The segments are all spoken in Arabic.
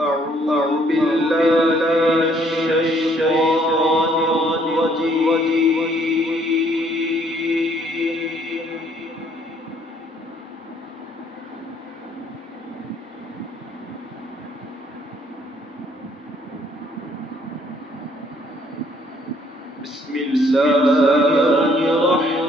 أعوذ بالله من الشيطان الرجيم. بسم الله الرحمن الرحيم.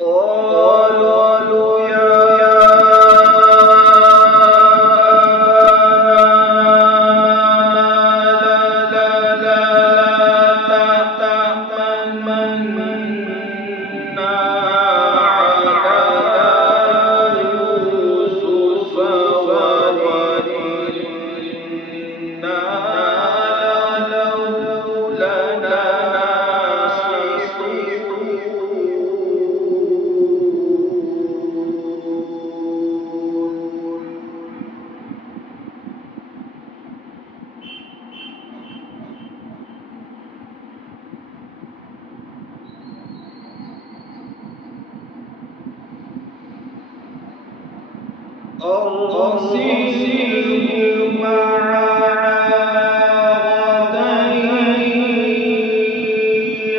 قالوا يا أرسل معنا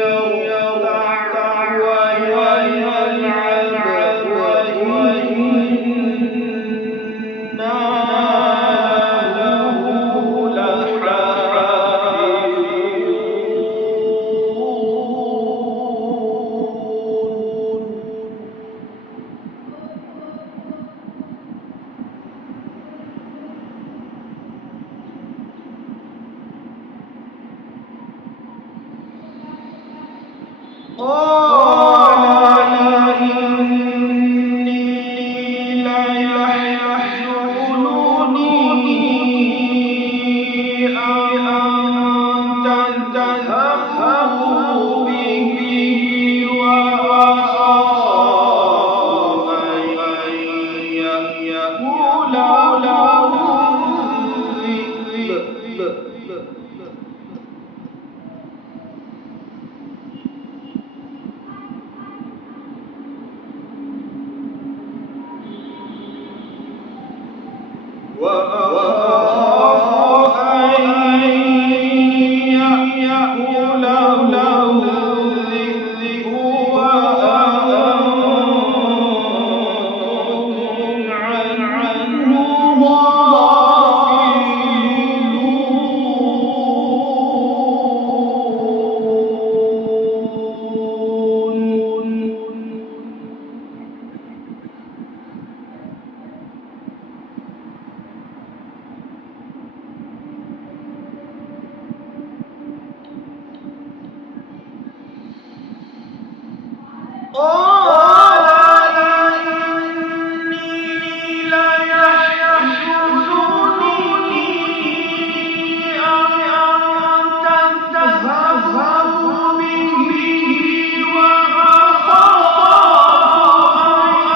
يرتع ويلعب وإنا له لحافظون. قال إني ليحزنني أن تذهبوا به وأخاف أن يأكله الذئب. وأخاف أن يأكله الذئب وأنتم عنه قال إني ليحزنني أن تذهبوا به وأخاف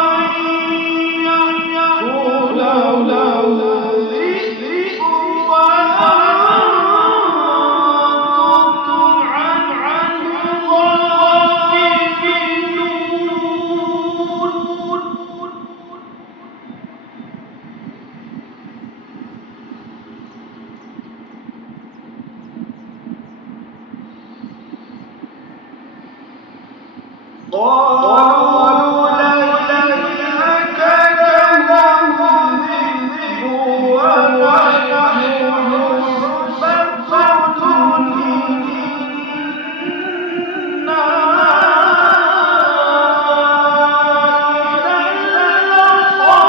أن يأكله الذئب وأنتم عنه قالوا لئن أكله الذئب ونحن عصبة إنا إذا لخاسرون.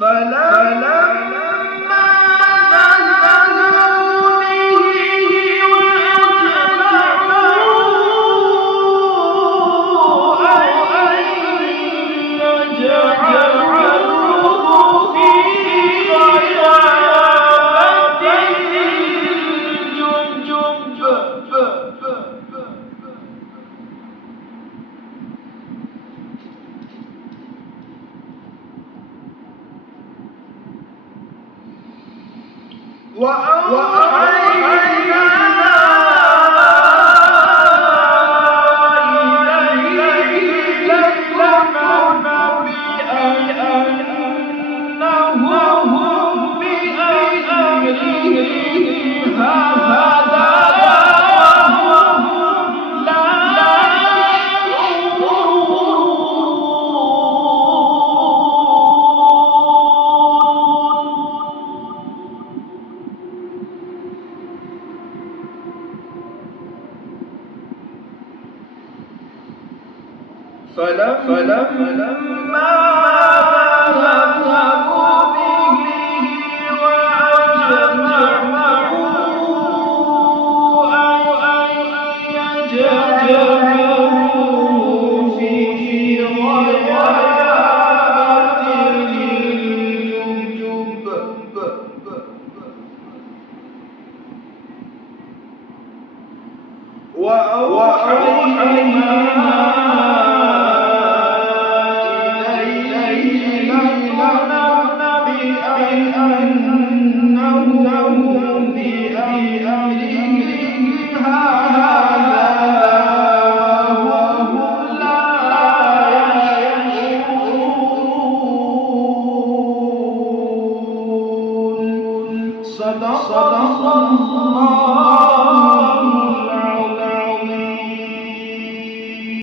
فلما ذهبوا به وأجمعوا أن يجعلوه في غيابة الجب وأوحينا إليه لتنبئنهم بأمرهم هذا وهم لا فلما ذهبوا به وأجمعوا أن يجعلوه في غيابة الجب وأوحينا لننبئنهم بأمرهم هذا وهم لا يشعرون. صدق الله